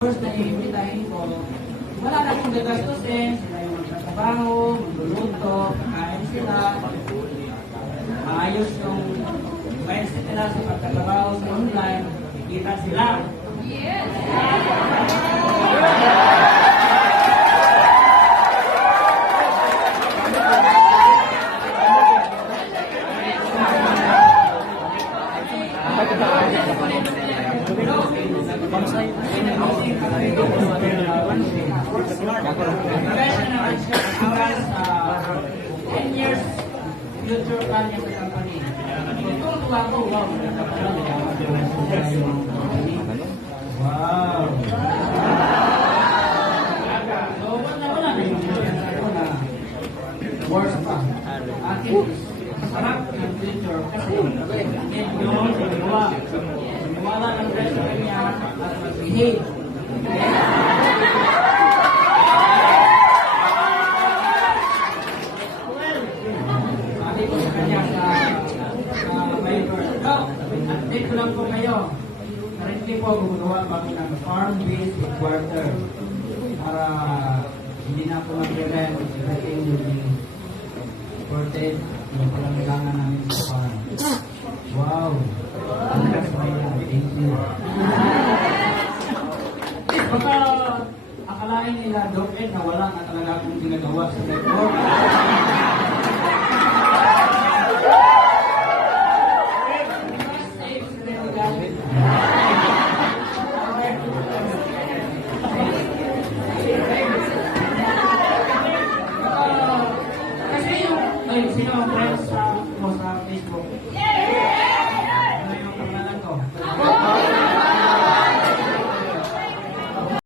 First na i-invitahin ko, wala na akong gagastusin, sila yung magtatrabaho, magluluto, kakain sila, maayos yung mindset nila sa pagtatrabaho sa online, kita sila. Professional siya para sa 10 years future plan niya sa company. Ito tuwa ko, wow. Wow. So, wala yung na worst pa. Akin, sarap ng future kasi yun ginawa. Wala ng pressure niya at mag-behave. Sabi ko sa kanya sa Viber, Doc, update ko po kayo. Currently po gumagawa pa ako ng farm-based quarter para hindi na po mag-rent everything will be supported yung pangailangan namin sa pan. Wow! Thank you. Baka akalain nila, Doc Ed, na wala na talaga akong ginagawa sa network. Last Senhor, Deus.